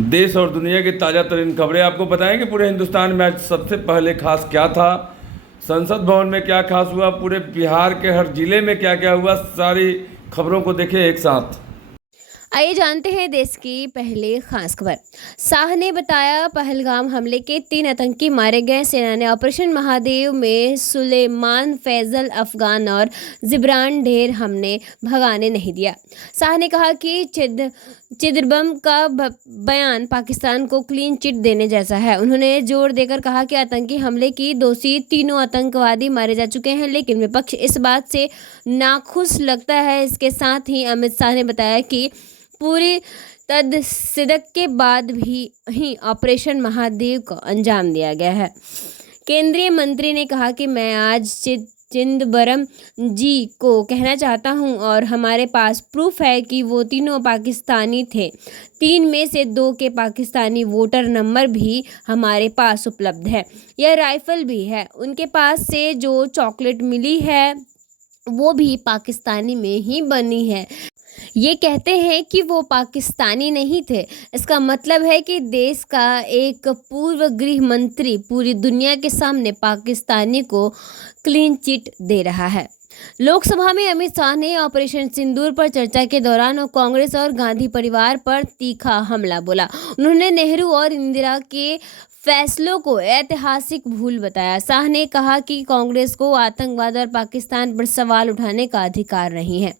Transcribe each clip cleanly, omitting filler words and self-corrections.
देश और दुनिया की ताज़ा तरीन खबरें आपको बताएं कि पूरे हिंदुस्तान में आज सबसे पहले खास क्या था, संसद भवन में क्या खास हुआ, पूरे बिहार के हर जिले में क्या क्या हुआ, सारी खबरों को देखें एक साथ। आइए जानते हैं देश की पहली खास खबर। शाह ने बताया पहलगाम हमले के 3 आतंकी मारे गए। सेना ने ऑपरेशन महादेव में सुलेमान, फैजल अफगान और जिब्रान ढेर हमने भगाने नहीं दिया। शाह ने कहा कि चिदरबम का बयान पाकिस्तान को क्लीन चिट देने जैसा है। उन्होंने जोर देकर कहा कि आतंकी हमले की दोषी तीनों आतंकवादी मारे जा चुके हैं, लेकिन विपक्ष इस बात से नाखुश लगता है। इसके साथ ही अमित शाह ने बताया कि पूरी तदसिदक के बाद ही ऑपरेशन महादेव को अंजाम दिया गया है। केंद्रीय मंत्री ने कहा कि मैं आज चिदंबरम जी को कहना चाहता हूं और हमारे पास प्रूफ है कि वो तीनों पाकिस्तानी थे। 3 में से 2 के पाकिस्तानी वोटर नंबर भी हमारे पास उपलब्ध है। यह राइफल भी है। उनके पास से जो चॉकलेट मिली है वो भी पाकिस्तानी में ही बनी है। ये कहते हैं कि वो पाकिस्तानी नहीं थे। इसका मतलब है कि देश का एक पूर्व गृह मंत्री पूरी दुनिया के सामने पाकिस्तानी को क्लीन चिट दे रहा है। लोकसभा में अमित शाह ने ऑपरेशन सिंदूर पर चर्चा के दौरान कांग्रेस और गांधी परिवार पर तीखा हमला बोला। उन्होंने नेहरू और इंदिरा के फैसलों को ऐतिहासिक भूल बताया। शाह ने कहा कि कांग्रेस को आतंकवाद और पाकिस्तान पर सवाल उठाने का अधिकार नहीं है।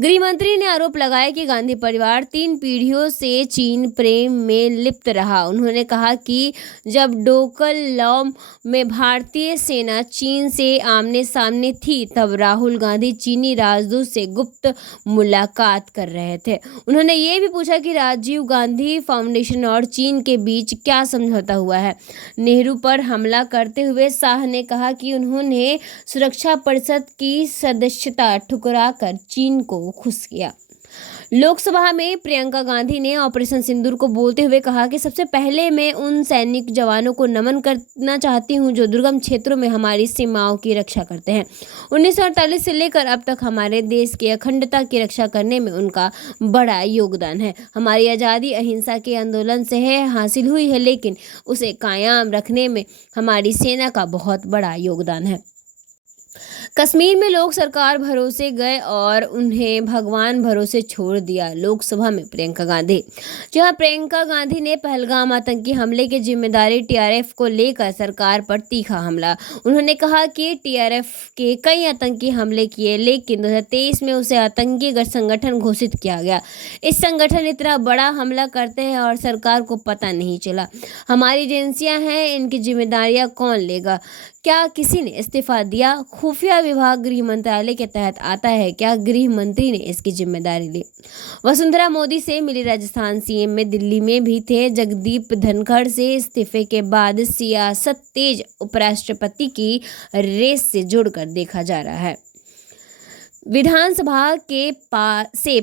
गृह मंत्री ने आरोप लगाया कि गांधी परिवार 3 पीढ़ियों से चीन प्रेम में लिप्त रहा। उन्होंने कहा कि जब डोकलाम में भारतीय सेना चीन से आमने सामने थी, तब राहुल गांधी चीनी राजदूत से गुप्त मुलाकात कर रहे थे। उन्होंने ये भी पूछा कि राजीव गांधी फाउंडेशन और चीन के बीच क्या समझौता हुआ है। नेहरू पर हमला करते हुए शाह ने कहा कि उन्होंने सुरक्षा परिषद की सदस्यता ठुकराकर चीन को खुश किया। लोकसभा में प्रियंका गांधी ने ऑपरेशन सिंदूर को बोलते हुए कहा कि सबसे पहले मैं उन सैनिक जवानों को नमन करना चाहती हूं जो दुर्गम क्षेत्रों में हमारी सीमाओं की रक्षा करते हैं। 1948 से लेकर अब तक हमारे देश की अखंडता की रक्षा करने में उनका बड़ा योगदान है। हमारी आज़ादी अहिंसा के आंदोलन से हासिल हुई है, लेकिन उसे कायम रखने में हमारी सेना का बहुत बड़ा योगदान है। कश्मीर में लोग सरकार भरोसे गए और उन्हें भगवान भरोसे छोड़ दिया। लोकसभा में प्रियंका गांधी। जहां प्रियंका गांधी ने पहलगाम आतंकी हमले की जिम्मेदारी टीआरएफ को लेकर सरकार पर तीखा हमला। उन्होंने कहा कि टीआरएफ के कई आतंकी हमले किए, लेकिन 2023 में उसे आतंकी संगठन घोषित किया गया। इस संगठन इतना बड़ा हमला करते हैं और सरकार को पता नहीं चला। हमारी एजेंसियां हैं, इनकी जिम्मेदारियां कौन लेगा? क्या किसी ने इस्तीफा दिया? खुफिया विभाग गृह मंत्रालय के तहत आता है। क्या गृह मंत्री ने इसकी जिम्मेदारी ली? वसुंधरा मोदी से मिली राजस्थान सीएम में दिल्ली में भी थे। जगदीप धनखड़ से इस्तीफे के बाद सियासत तेज। उपराष्ट्रपति की रेस से जोड़कर देखा जा रहा है। विधानसभा के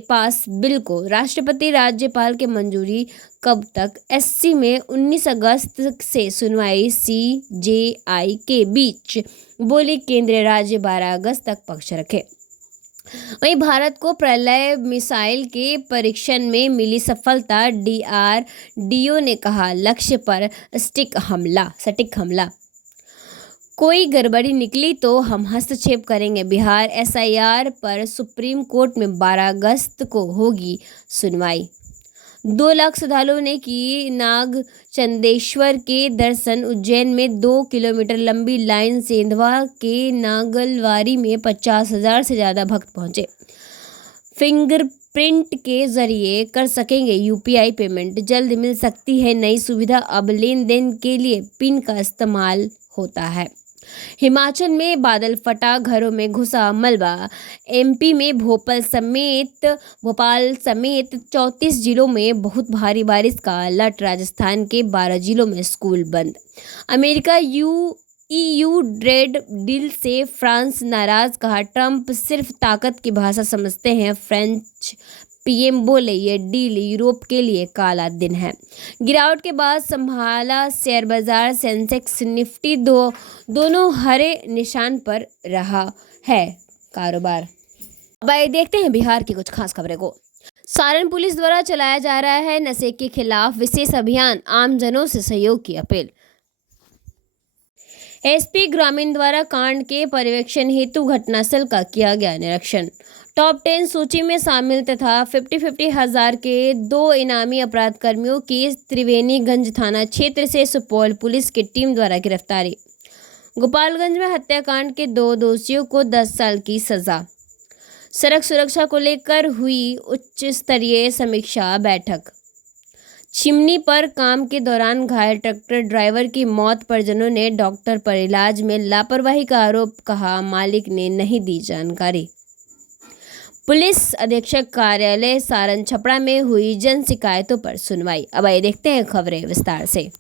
पास बिल को राष्ट्रपति राज्यपाल के मंजूरी कब तक? 80 में 19 अगस्त से सुनवाई सीजेआई के बीच, बोली केंद्रीय राज्य 12 अगस्त तक पक्ष रखे। वहीं भारत को प्रलय मिसाइल के परीक्षण में मिली सफलता। डीआरडीओ ने कहा लक्ष्य पर सटीक हमला। कोई गड़बड़ी निकली तो हम हस्तक्षेप करेंगे। बिहार एसआईआर पर सुप्रीम कोर्ट में 12 अगस्त को होगी सुनवाई। 2 लाख श्रद्धालुओं ने की नाग चंदेश्वर के दर्शन। उज्जैन में 2 किलोमीटर लंबी लाइन। सेंधवा के नागलवारी में 50,000 से ज़्यादा भक्त पहुंचे। फिंगरप्रिंट के जरिए कर सकेंगे यूपीआई पेमेंट। जल्द मिल सकती है नई सुविधा। अब लेन देन के लिए पिन का इस्तेमाल होता है। हिमाचल में बादल फटा, घरों में घुसा मलबा। एमपी में भोपाल समेत 34 जिलों में बहुत भारी बारिश का अलर्ट। राजस्थान के 12 जिलों में स्कूल बंद। अमेरिका ईयू ट्रेड डील से फ्रांस नाराज, कहा ट्रंप सिर्फ ताकत की भाषा समझते हैं। फ्रेंच पीएम बोले ये डील यूरोप के लिए काला दिन है। गिरावट के बाद संभाला शेयर बाजार। सेंसेक्स निफ्टी दोनों हरे निशान पर रहा है कारोबार। अब आइए देखते हैं बिहार की कुछ खास खबरें को। सारण पुलिस द्वारा चलाया जा रहा है नशे के खिलाफ विशेष अभियान, आमजनों से सहयोग की अपील। एसपी ग्रामीण द्वारा कांड के पर्यवेक्षण हेतु घटनास्थल का किया गया निरीक्षण। टॉप 10 सूची में शामिल तथा 50-50 हजार के 2 इनामी अपराध कर्मियों की त्रिवेणीगंज थाना क्षेत्र से सुपौल पुलिस की टीम द्वारा गिरफ्तारी। गोपालगंज में हत्याकांड के 2 दोषियों को 10 साल की सजा। सड़क सुरक्षा को लेकर हुई उच्च स्तरीय समीक्षा बैठक। चिमनी पर काम के दौरान घायल ट्रैक्टर ड्राइवर की मौत, परिजनों ने डॉक्टर पर इलाज में लापरवाही का आरोप, कहा मालिक ने नहीं दी जानकारी। पुलिस अधीक्षक कार्यालय सारण छपरा में हुई जन शिकायतों पर सुनवाई। अब आइए देखते हैं खबरें विस्तार से।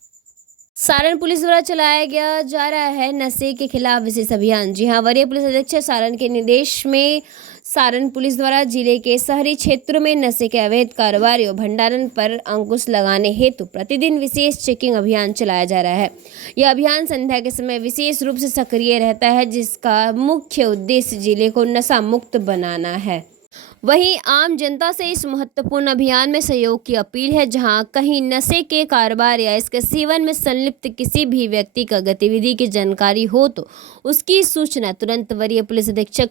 सारण पुलिस द्वारा चलाया जा रहा है नशे के खिलाफ विशेष अभियान। जी हां, वरीय पुलिस अधीक्षक सारण के निर्देश में सारण पुलिस द्वारा जिले के शहरी क्षेत्रों में नशे के अवैध कारोबार एवं भंडारण पर अंकुश लगाने हेतु प्रतिदिन विशेष चेकिंग अभियान चलाया जा रहा है। यह अभियान संध्या के समय विशेष रूप से सक्रिय रहता है, जिसका मुख्य उद्देश्य जिले को नशा मुक्त बनाना है। वहीं आम जनता से इस महत्वपूर्ण अभियान में सहयोग की अपील है। जहां कहीं नशे के कारोबार या इसके सेवन में संलिप्त किसी भी व्यक्ति का गतिविधि की जानकारी हो तो उसकी सूचना तुरंत वरीय पुलिस अधीक्षक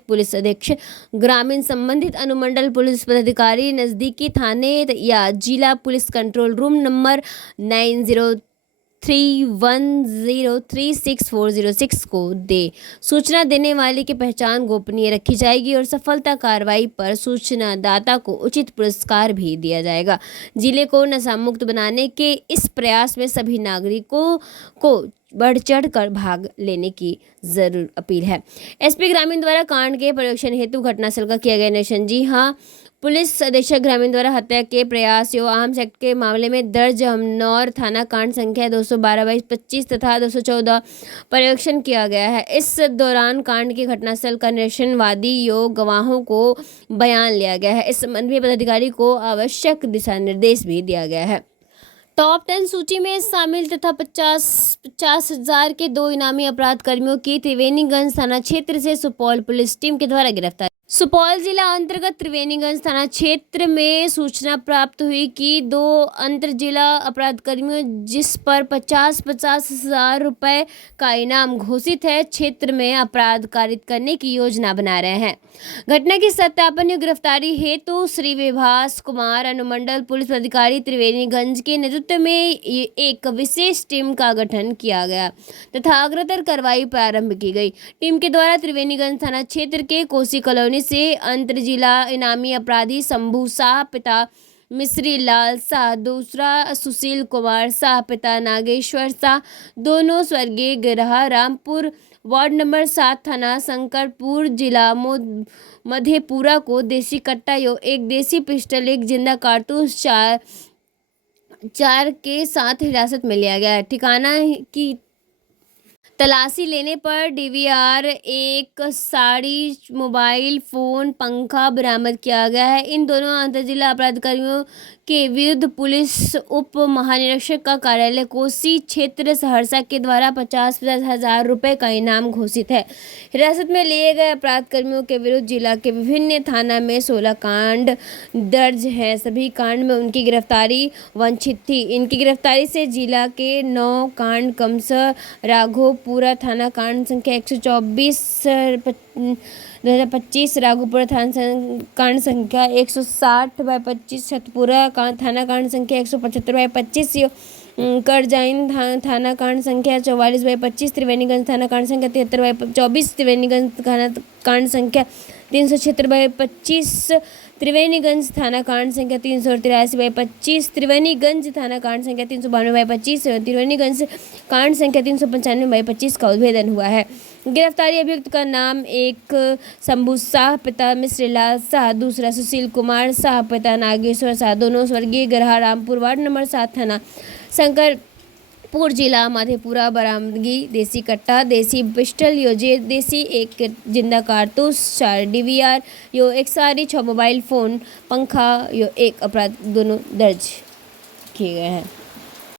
ग्रामीण, संबंधित अनुमंडल पुलिस पदाधिकारी, नजदीकी थाने या जिला पुलिस कंट्रोल रूम नंबर 9031036406 को दे। सूचना देने वाले की पहचान गोपनीय रखी जाएगी और सफलता कार्रवाई पर सूचना दाता को उचित पुरस्कार भी दिया जाएगा। जिले को नशा मुक्त बनाने के इस प्रयास में सभी नागरिकों को बढ़ चढ़ कर भाग लेने की जरूर अपील है। एसपी ग्रामीण द्वारा कांड के पर्यवेक्षण हेतु घटनास्थल का किया गया निरीक्षण। जी हाँ, पुलिस अधीक्षक ग्रामीण द्वारा हत्या के प्रयास एवं आर्म्स एक्ट के मामले में दर्ज अमनौर थाना कांड संख्या 212/25 तथा 214 पर्यवेक्षण किया गया है। इस दौरान कांड के घटनास्थल का निरीक्षण, वादी योग गवाहों को बयान लिया गया है। इस संबंध में पदाधिकारी को आवश्यक दिशा निर्देश भी दिया गया है। टॉप 10 सूची में शामिल तथा 50 हजार के 2 इनामी अपराध कर्मियों की त्रिवेणीगंज थाना क्षेत्र से सुपौल पुलिस टीम के द्वारा गिरफ्तारी। सुपौल जिला अंतर्गत त्रिवेणीगंज थाना क्षेत्र में सूचना प्राप्त हुई कि 2 अंतर जिला अपराध कर्मियों जिस पर 50-50 हजार रुपए का इनाम घोषित है, क्षेत्र में अपराध कारित करने की योजना बना रहे हैं। घटना की सत्यापन एवं गिरफ्तारी हेतु श्री विभास कुमार, अनुमंडल पुलिस अधिकारी त्रिवेणीगंज के नेतृत्व में एक विशेष टीम का गठन किया गया तथा अग्रतर कार्रवाई प्रारंभ की गई। टीम के द्वारा त्रिवेणीगंज थाना क्षेत्र के कोसी कॉलोनी से अंतर जिला इनामी अपराधी शंभू शाह, पिता मिश्री लाल शाह, दूसरा सुशील कुमार शाह, पिता नागेश्वर शाह, दोनों स्वर्गीय गिरहा, रामपुर वार्ड नंबर 7 थाना शंकरपुर, जिला मधेपुरा को देसी कट्टा यो 1 देसी पिस्टल, 1 जिंदा कारतूस, 4 के साथ हिरासत में लिया गया है। ठिकाना की तलाशी लेने पर डीवीआर, 1 साड़ी, मोबाइल फोन, पंखा बरामद किया गया है। इन दोनों अंतर जिला अपराध कर्मियों के विरुद्ध पुलिस उप महानिरीक्षक का कार्यालय कोसी क्षेत्र सहरसा के द्वारा 50-50 हजार रुपए का इनाम घोषित है। हिरासत में लिए गए अपराध कर्मियों के विरुद्ध जिला के विभिन्न थाना में 16 कांड दर्ज हैं। सभी कांड में उनकी गिरफ्तारी वांछित थी। इनकी गिरफ्तारी से जिला के 9 कांड कमसर राघोपुरा थाना कांड संख्या 124/2025, राघोपुरा थाना कांड संख्या 160/25, छतपुरा थाना कांड संख्या 175/25, करजाइन थाना कांड संख्या 44/25, त्रिवेणीगंज थाना कांड संख्या 73/24, त्रिवेणीगंज थाना कांड संख्या 376/25, त्रिवेणीगंज थाना कांड संख्या 383/25, त्रिवेणीगंज थाना कांड संख्या 392/25, त्रिवेणीगंज कांड संख्या 395/25 का उद्भेदन हुआ है। गिरफ्तारी अभियुक्त का नाम, 1 शंभू शाह, पिता मिश्रीलाल शाह, दूसरा सुशील कुमार शाह, पिता नागेश्वर शाह, दोनों स्वर्गीय गिरहा, रामपुर वार्ड नंबर 7 थाना शंकरपुर, जिला मधेपुरा। बरामदगी देसी कट्टा, देसी पिस्टल यो देसी, 1 जिंदा कारतूस, 4 डीवीआर यो 1 साड़ी, 6 मोबाइल फोन, पंखा यो 1 अपराध दोनों दर्ज किए गए हैं।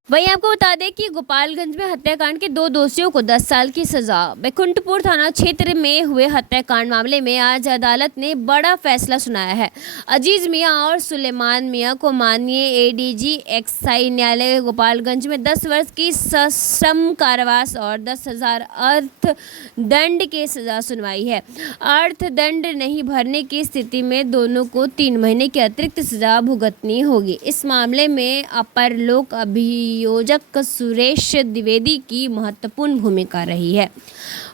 वहीं आपको बता दें कि गोपालगंज में हत्याकांड के 2 दोषियों को 10 साल की सजा। बैकुंठपुर थाना क्षेत्र में हुए हत्याकांड मामले में आज अदालत ने बड़ा फैसला सुनाया है। अजीज मियां और सुलेमान मियां को माननीय एडीजी एक्साइज न्यायालय गोपालगंज में 10 वर्ष की सश्रम कारावास और 10,000 अर्थदंड की सजा सुनवाई है। अर्थदंड नहीं भरने की स्थिति में दोनों को 3 महीने की अतिरिक्त सजा भुगतनी होगी। इस मामले में अपर लोक अभियोजक सुरेश द्विवेदी की महत्वपूर्ण भूमिका रही है।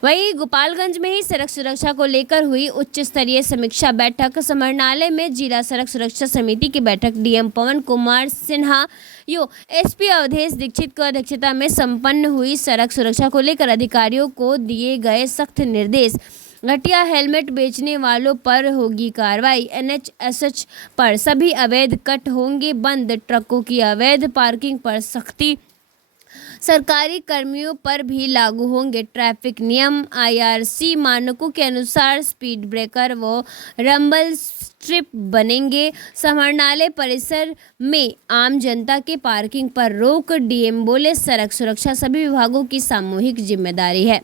वहीं गोपालगंज में ही सड़क सुरक्षा को लेकर हुई उच्च स्तरीय समीक्षा बैठक समाहरणालय में जिला सड़क सुरक्षा समिति की बैठक डीएम पवन कुमार सिन्हा एसपी अवधेश दीक्षित की अध्यक्षता में संपन्न हुई। सड़क सुरक्षा को लेकर अधिकारियों को दिए गए सख्त निर्देश। घटिया हेलमेट बेचने वालों पर होगी कार्रवाई। एनएचएसएच पर सभी अवैध कट होंगे बंद। ट्रकों की अवैध पार्किंग पर सख्ती। सरकारी कर्मियों पर भी लागू होंगे ट्रैफिक नियम। आईआरसी मानकों के अनुसार स्पीड ब्रेकर व रंबल स्ट्रिप बनेंगे। समाहरणालय परिसर में आम जनता के पार्किंग पर रोक। डीएम बोले, सड़क सुरक्षा सभी विभागों की सामूहिक जिम्मेदारी है।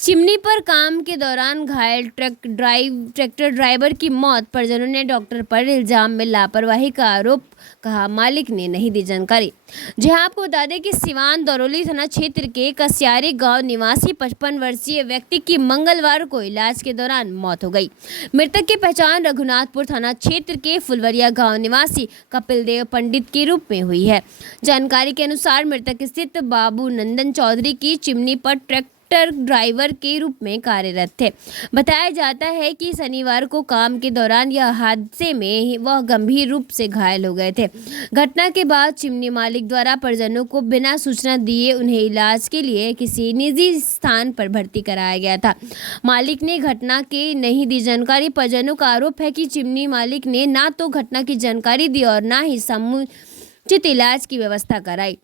चिमनी पर काम के दौरान घायल ट्रैक्टर ड्राइवर की मौत। परिजनों ने डॉक्टर पर इल्जाम में लापरवाही का आरोप, कहा मालिक ने नहीं दी जानकारी। जी हां, आपको बता दें कि सिवान दरौली थाना क्षेत्र के कसियारी गांव निवासी 55 वर्षीय व्यक्ति की मंगलवार को इलाज के दौरान मौत हो गई। मृतक की पहचान रघुनाथपुर थाना क्षेत्र के फुलवरिया गांव निवासी कपिल देव पंडित के रूप में हुई है। जानकारी के अनुसार मृतक स्थित बाबू नंदन चौधरी की चिमनी पर ट्रैक्टर ड्राइवर के रूप में कार्यरत थे। बताया जाता है कि शनिवार को काम के दौरान यह हादसे में वह गंभीर रूप से घायल हो गए थे। घटना के बाद चिमनी मालिक द्वारा परिजनों को बिना सूचना दिए उन्हें इलाज के लिए किसी निजी स्थान पर भर्ती कराया गया था। मालिक ने घटना की नहीं दी जानकारी। परिजनों का आरोप है कि चिमनी मालिक ने ना तो घटना की जानकारी दी और ना ही समुचित इलाज की व्यवस्था कराई।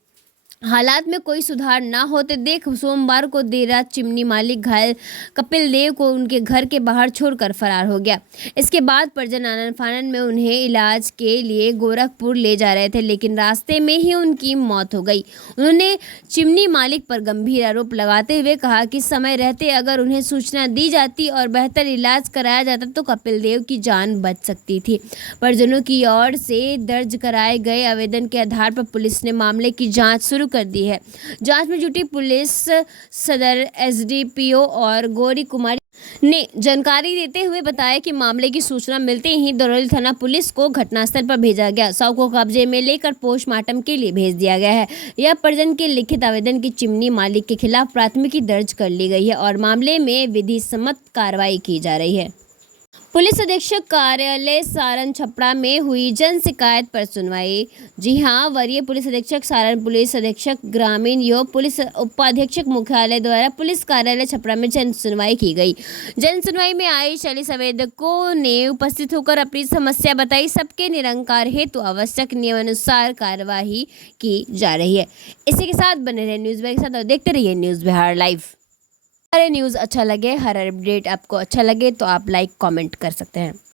हालात में कोई सुधार न होते देख सोमवार को देर रात चिमनी मालिक घायल कपिल देव को उनके घर के बाहर छोड़कर फरार हो गया। इसके बाद परिजन आनन फानन में उन्हें इलाज के लिए गोरखपुर ले जा रहे थे, लेकिन रास्ते में ही उनकी मौत हो गई। उन्होंने चिमनी मालिक पर गंभीर आरोप लगाते हुए कहा कि समय रहते अगर उन्हें सूचना दी जाती और बेहतर इलाज कराया जाता तो कपिल देव की जान बच सकती थी। परिजनों की ओर से दर्ज कराए गए आवेदन के आधार पर पुलिस ने मामले की जाँच शुरू कर दी है। जांच में जुटी पुलिस सदर एसडीपीओ और गौरी कुमारी ने जानकारी देते हुए बताया कि मामले की सूचना मिलते ही दरौली थाना पुलिस को घटनास्थल पर भेजा गया। शव को कब्जे में लेकर पोस्टमार्टम के लिए भेज दिया गया है। यह परिजन के लिखित आवेदन की चिमनी मालिक के खिलाफ प्राथमिकी दर्ज कर ली गई है और मामले में विधि सम्मत कार्रवाई की जा रही है। पुलिस अधीक्षक कार्यालय सारण छपरा में हुई जन शिकायत पर सुनवाई। जी हां, वरीय पुलिस अधीक्षक सारण, पुलिस अधीक्षक ग्रामीण योग, पुलिस उपाधीक्षक मुख्यालय द्वारा पुलिस कार्यालय छपरा में जन सुनवाई की गई। जन सुनवाई में आए 40 आवेदकों ने उपस्थित होकर अपनी समस्या बताई। सबके निराकरण हेतु आवश्यक नियमानुसार कार्यवाही की जा रही है। इसी के साथ बने रहे न्यूज़ बिहार के साथ और देखते रहिए न्यूज़ बिहार लाइव। हर न्यूज़ अच्छा लगे, हर अपडेट आपको अच्छा लगे तो आप लाइक कमेंट कर सकते हैं।